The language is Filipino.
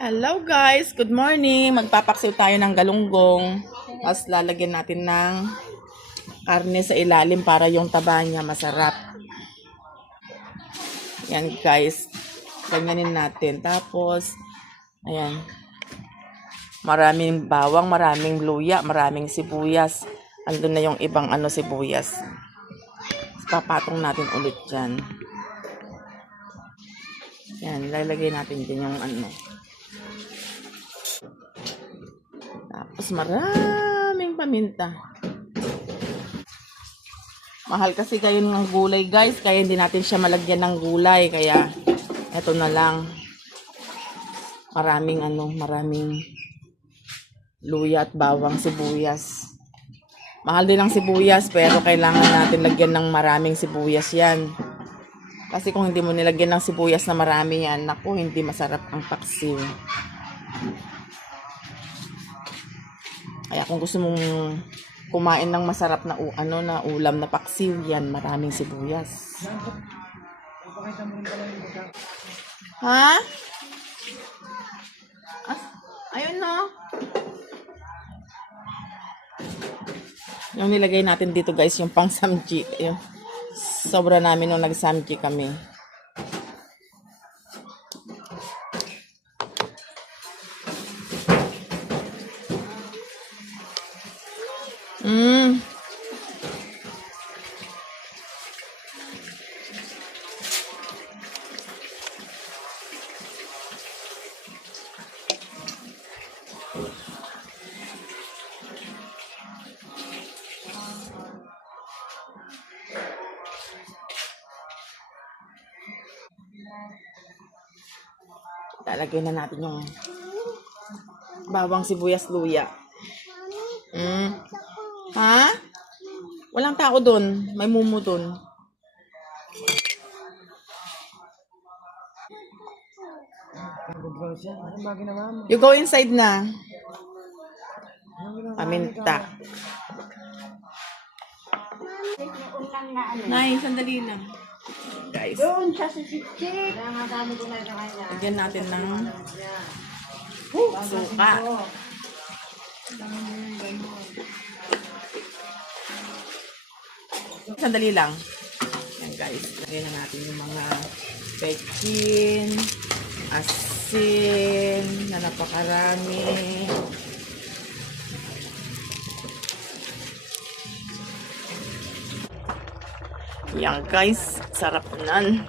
Hello guys, good morning. Magpapaksiw tayo ng galunggong. Tapos lalagyan natin ng karne sa ilalim para yung taba niya masarap. Yan guys. Ganyanin natin. Tapos, ayan. Maraming bawang, maraming luya, maraming sibuyas. Andun na yung ibang sibuyas. Papatong natin ulit dyan. Yan, lalagay natin din yung Tapos maraming paminta. Mahal kasi kayo ng gulay guys, kaya hindi natin siya malagyan ng gulay. Kaya eto na lang. Maraming luya at bawang sibuyas. Mahal din ang sibuyas pero kailangan natin lagyan ng maraming sibuyas yan. Kasi kung hindi mo nilagyan ng sibuyas na marami yan, naku, hindi masarap ang paksiw. Kaya kung gusto mong kumain ng masarap na na ulam na paksiw, yan, maraming sibuyas. Ha? Ayun no. Yung nilagay natin dito guys, yung pang samji. Yung sobra namin nung nag-samji kami. Lalagay na natin yung bawang sibuyas luya. Ha? Walang tao doon. May mumu doon. You go inside na. Paminta. Nay, sandali lang. Guys. Doon siya si Chichik. Lagyan natin ng suka. Sandali lang. Yan guys. Lagyan na natin yung mga pechin, asin, na napakarami. Yan guys. Sarap nan.